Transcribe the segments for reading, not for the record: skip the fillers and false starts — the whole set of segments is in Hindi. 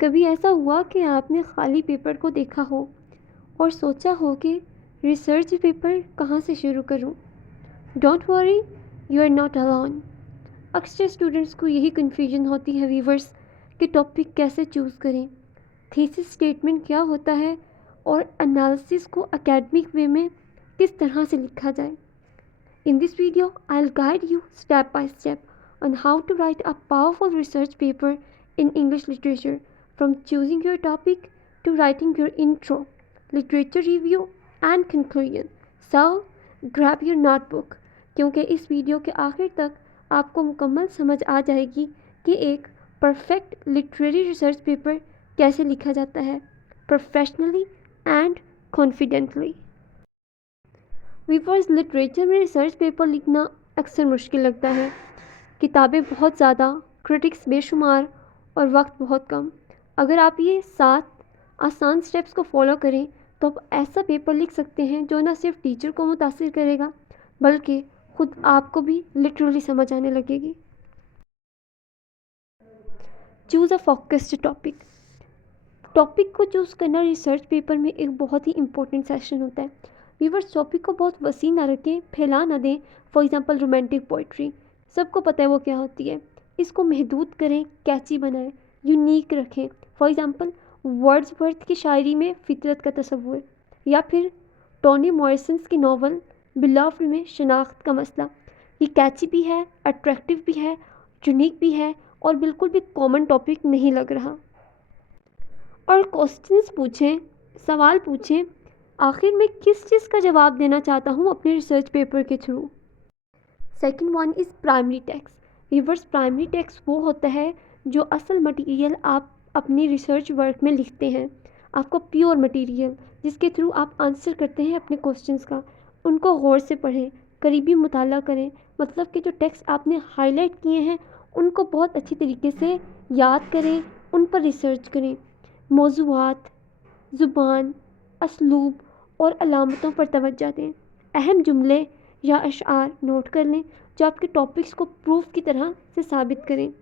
कभी ऐसा हुआ कि आपने खाली पेपर को देखा हो और सोचा हो कि रिसर्च पेपर कहाँ से शुरू करूँ? Don't worry, you are not alone. अक्सर स्टूडेंट्स को यही कन्फ्यूजन होती है व्यूवर्स कि टॉपिक कैसे चूज़ करें, थीसिस स्टेटमेंट क्या होता है और एनालिसिस को एकेडमिक वे में किस तरह से लिखा जाए। In this video, I'll guide you step by step on how to write a powerful research paper in English literature, from choosing your topic to writing your intro, literature review, and conclusion. So, grab your notebook, क्योंकि इस वीडियो के आखिर तक आपको मुकम्मल समझ आ जाएगी कि एक परफेक्ट लिटरेरी रिसर्च पेपर कैसे लिखा जाता है, professionally and confidently. Viewers, literature में रिसर्च पेपर लिखना अक्सर मुश्किल लगता है। किताबें बहुत ज़्यादा, क्रिटिक्स बेशुमार और वक्त बहुत कम। अगर आप ये 7 आसान स्टेप्स को फॉलो करें तो आप ऐसा पेपर लिख सकते हैं जो ना सिर्फ टीचर को मुतासिर करेगा बल्कि खुद आपको भी लिटरली समझ आने लगेगी। Choose a focused topic. Topic को चूज़ करना रिसर्च पेपर में एक बहुत ही इंपॉर्टेंट सेशन होता है। व्यूअर्स, टॉपिक को बहुत वसी ना रखें, फैला ना दें। फॉर एग्जांपल रोमांटिक पोइट्री, सबको पता है वो क्या होती है। इसको महदूद करें, कैची बनाएं, यूनिक रखें। फॉर एग्जांपल वर्ड्सवर्थ की शायरी में फितरत का तस्वुर, या फिर टोनी मॉरिसन्स की नावल बिलव्ड में शनाख्त का मसला। ये कैची भी है, अट्रैक्टिव भी है, यूनिक भी है और बिल्कुल भी कॉमन टॉपिक नहीं लग रहा। और क्वेश्चंस पूछें, सवाल पूछें, आखिर मैं किस चीज़ का जवाब देना चाहता हूँ अपने रिसर्च पेपर के through. Second one is primary text. Reverse, primary text वो होता है जो असल मटेरियल आप अपनी रिसर्च वर्क में लिखते हैं, आपको प्योर मटेरियल जिसके थ्रू आप आंसर करते हैं अपने क्वेश्चंस का। उनको गौर से पढ़ें, करीबी मुताला करें, मतलब कि जो टेक्स्ट आपने हाईलाइट किए हैं उनको बहुत अच्छी तरीके से याद करें, उन पर रिसर्च करें। मौज़ूआत, ज़ुबान, असलूब और अलामतों पर तवज्जो दें। अहम जुमले या अशआर नोट कर लें जो आपके टॉपिक्स को प्रूफ की तरह से साबित करें।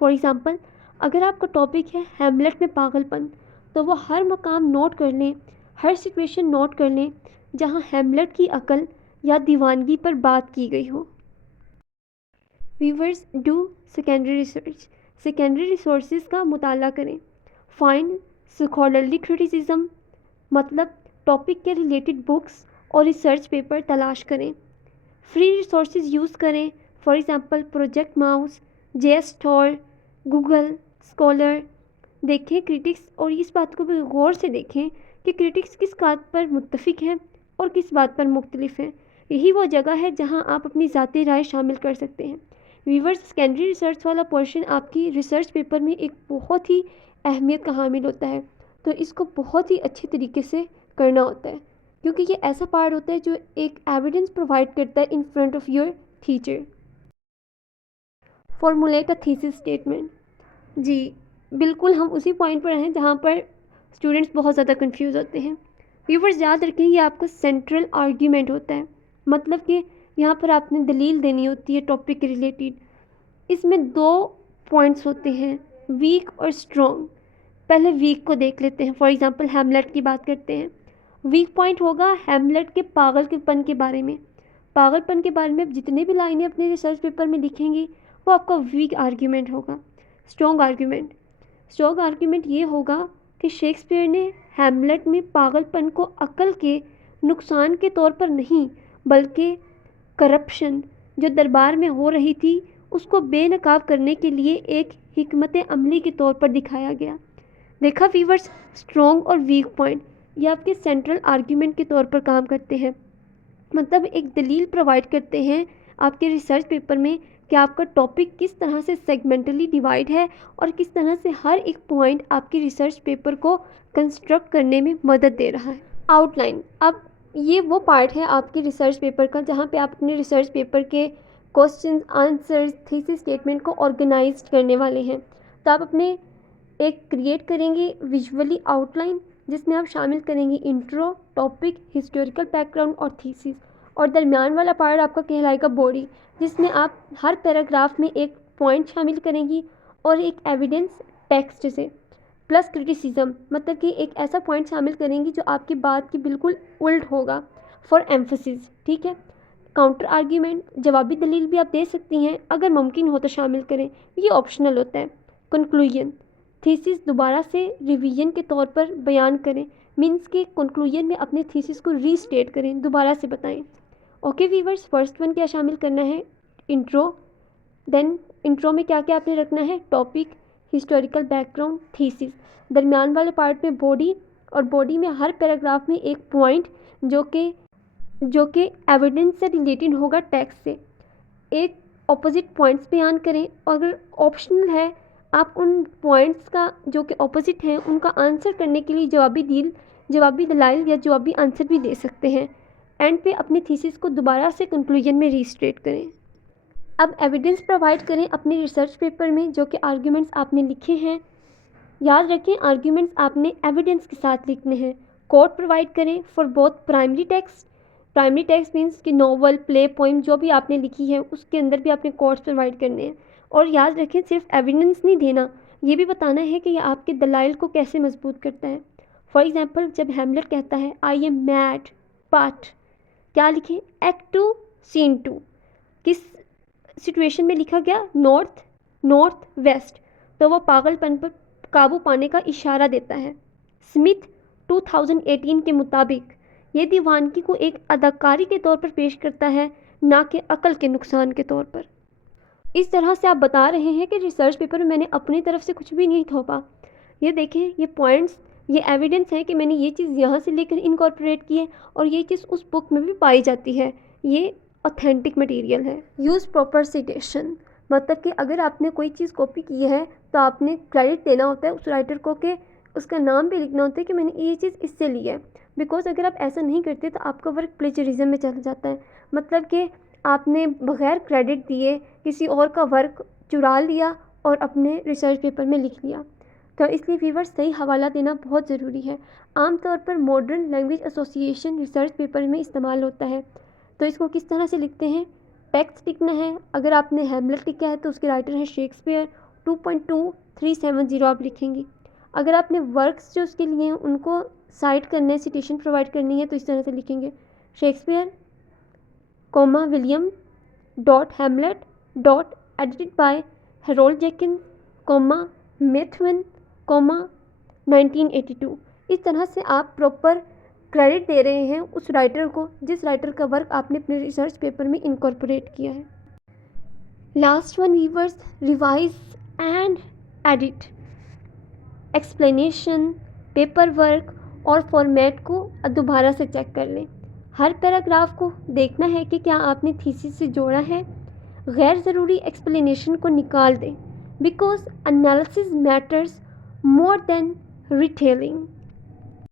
फॉर एग्ज़ाम्पल, अगर आपका टॉपिक है हैमलेट में पागलपन, तो वो हर मकाम नोट कर लें, हर सिचुएशन नोट कर लें जहाँ हैमलेट की अकल या दीवानगी पर बात की गई हो। Viewers, do secondary research. Secondary resources का मुताला करें। फाइंड स्कॉलरली क्रिटिसिज्म, मतलब टॉपिक के रिलेटेड बुक्स और रिसर्च पेपर तलाश करें। फ्री रिसोर्सेज यूज़ करें, for example project mouse, JSTOR, Google scholar. देखें क्रिटिक्स और इस बात को भी गौर से देखें कि क्रिटिक्स किस बात पर मुत्तफिक हैं और किस बात पर मुख्तलिफ हैं। यही वो जगह है जहां आप अपनी ज़ाती राय शामिल कर सकते हैं। व्यूवर्स, सेकेंडरी रिसर्च वाला पोर्शन आपकी रिसर्च पेपर में एक बहुत ही अहमियत का हामिल होता है, तो इसको बहुत ही अच्छे तरीके से करना होता है क्योंकि ये ऐसा पार्ट होता है जो एक एविडेंस प्रोवाइड करता है in front of your teacher. Formulate a thesis statement. जी बिल्कुल, हम उसी पॉइंट पर हैं जहाँ पर स्टूडेंट्स बहुत ज़्यादा कंफ्यूज होते हैं। व्यूवर्स, याद रखें ये आपका सेंट्रल आर्ग्यूमेंट होता है, मतलब कि यहाँ पर आपने दलील देनी होती है टॉपिक के रिलेटेड। इसमें 2 पॉइंट्स होते हैं, वीक और स्ट्रॉन्ग। पहले वीक को देख लेते हैं। फॉर एग्जांपल हैमलेट की बात करते हैं। वीक पॉइंट होगा हैमलेट के पागलपन के बारे में। पागलपन के बारे में आप जितने भी लाइनें अपने रिसर्च पेपर में लिखेंगी वो आपका वीक आर्ग्यूमेंट होगा। स्ट्रॉन्ग आर्ग्यूमेंट, स्ट्रॉन्ग आर्ग्यूमेंट ये होगा कि शेक्सपियर ने हैमलेट में पागलपन को अकल के नुकसान के तौर पर नहीं बल्कि करप्शन जो दरबार में हो रही थी उसको बेनकाब करने के लिए एक हिकमत अमली के तौर पर दिखाया गया। देखा व्यूअर्स, स्ट्रॉन्ग और वीक पॉइंट ये आपके सेंट्रल आर्ग्यूमेंट के तौर पर काम करते हैं, मतलब एक दलील प्रोवाइड करते हैं आपके रिसर्च पेपर में कि आपका टॉपिक किस तरह से सेगमेंटली डिवाइड है और किस तरह से हर एक पॉइंट आपके रिसर्च पेपर को कंस्ट्रक्ट करने में मदद दे रहा है। आउटलाइन, अब ये वो पार्ट है आपके रिसर्च पेपर का जहाँ पे आप अपने रिसर्च पेपर के क्वेश्चंस, आंसर्स, थीसिस स्टेटमेंट को ऑर्गेनाइज करने वाले हैं। तो आप अपने एक क्रिएट करेंगे विजुअली आउटलाइन जिसमें आप शामिल करेंगे इंट्रो, टॉपिक, हिस्टोरिकल बैकग्राउंड और थीसिस, और दरमियान वाला पार्ट आपका कहलाएगा बॉडी जिसमें आप हर पैराग्राफ में एक पॉइंट शामिल करेंगी और एक एविडेंस टेक्स्ट से। प्लस क्रिटिसिज्म, मतलब कि एक ऐसा पॉइंट शामिल करेंगी जो आपकी बात की बिल्कुल उल्ट होगा, फॉर एम्फोसिस, ठीक है। काउंटर आर्ग्यूमेंट, जवाबी दलील भी आप दे सकती हैं, अगर मुमकिन हो तो शामिल करें, ये ऑप्शनल होता है। कंक्लूजन, थीसिस दोबारा से रिवीजन के तौर पर बयान करें, मीन्स के कंक्लूजन में अपने थीसिस को रीस्टेट करें, दोबारा से बताएं। ओके वीवर्स, फर्स्ट वन क्या शामिल करना है, इंट्रो, देन इंट्रो में क्या क्या आपने रखना है, टॉपिक, हिस्टोरिकल बैकग्राउंड, थीसिस, दरमियान वाले पार्ट में बॉडी, और बॉडी में हर पैराग्राफ में एक पॉइंट जो कि एविडेंस से रिलेटेड होगा, टेक्स्ट से, एक ऑपोजिट पॉइंट्स बयान करें, और अगर ऑप्शनल है आप उन पॉइंट्स का जो कि ऑपोजिट हैं उनका आंसर करने के लिए जवाबी दलाइल या जवाबी आंसर भी दे सकते हैं। एंड पे अपनी थीसिस को दोबारा से कंक्लूजन में रीस्टेट करें। अब एविडेंस प्रोवाइड करें अपने रिसर्च पेपर में जो कि आर्ग्यूमेंट्स आपने लिखे हैं। याद रखें, आर्ग्यूमेंट्स आपने एविडेंस के साथ लिखने हैं। कोट प्रोवाइड करें for both primary text means कि नॉवल, प्ले, पोइम जो भी आपने लिखी है उसके अंदर भी आपने कोट्स प्रोवाइड करने हैं। और याद रखें, सिर्फ एविडेंस नहीं देना, ये भी बताना है कि यह आपके दलाइल को कैसे मजबूत करता है। फॉर एग्जाम्पल, जब हैमलेट कहता है आई एम मैड बट, क्या लिखें, एक्ट 2 सीन 2, किस सिचुएशन में लिखा गया, नॉर्थ वेस्ट, तो वो पागलपन पर काबू पाने का इशारा देता है। स्मिथ 2018 के मुताबिक ये दीवानगी को एक अदाकारी के तौर पर पेश करता है, ना कि अकल के नुकसान के तौर पर। इस तरह से आप बता रहे हैं कि रिसर्च पेपर में मैंने अपनी तरफ से कुछ भी नहीं थोपा। ये देखें, ये पॉइंट्स, ये एविडेंस है कि मैंने ये चीज़ यहाँ से लेकर इनकॉर्पोरेट की है और ये चीज़ उस बुक में भी पाई जाती है, ये ऑथेंटिक मटेरियल है। यूज़ प्रॉपर सिटेशन, मतलब कि अगर आपने कोई चीज़ कॉपी की है तो आपने क्रेडिट देना होता है उस राइटर को, कि उसका नाम भी लिखना होता है कि मैंने ये चीज़ इससे ली है। बिकॉज अगर आप ऐसा नहीं करते तो आपका वर्क प्लेजरिज्म में चला जाता है, मतलब कि आपने बग़ैर क्रेडिट दिए किसी और का वर्क चुरा लिया और अपने रिसर्च पेपर में लिख लिया। तो इसलिए व्यूअर्स, सही हवाला देना बहुत ज़रूरी है। आमतौर पर modern language association research paper में इस्तेमाल होता है। तो इसको किस तरह से लिखते हैं, टेक्स्ट लिखना है, अगर आपने हैमलेट लिखा है तो उसके राइटर है शेक्सपियर, 2.2370 आप लिखेंगी। अगर आपने वर्क्स जो उसके लिए हैं उनको साइट करना है, सिटेशन प्रोवाइड करनी है, तो इस तरह से लिखेंगे, Shakespeare, William dot Hamlet dot edited by Harold Jenkins, Methuen, 1982। इस तरह से आप प्रॉपर क्रेडिट दे रहे हैं उस राइटर को जिस राइटर का वर्क आपने अपने रिसर्च पेपर में इनकॉर्पोरेट किया है। Last one viewers, revise and edit, explanation, paper work और फॉर्मेट को दोबारा से चेक कर लें। हर पैराग्राफ को देखना है कि क्या आपने थीसिस से जोड़ा है। गैर ज़रूरी एक्सप्लेनेशन को निकाल दें, because analysis matters more than retailing.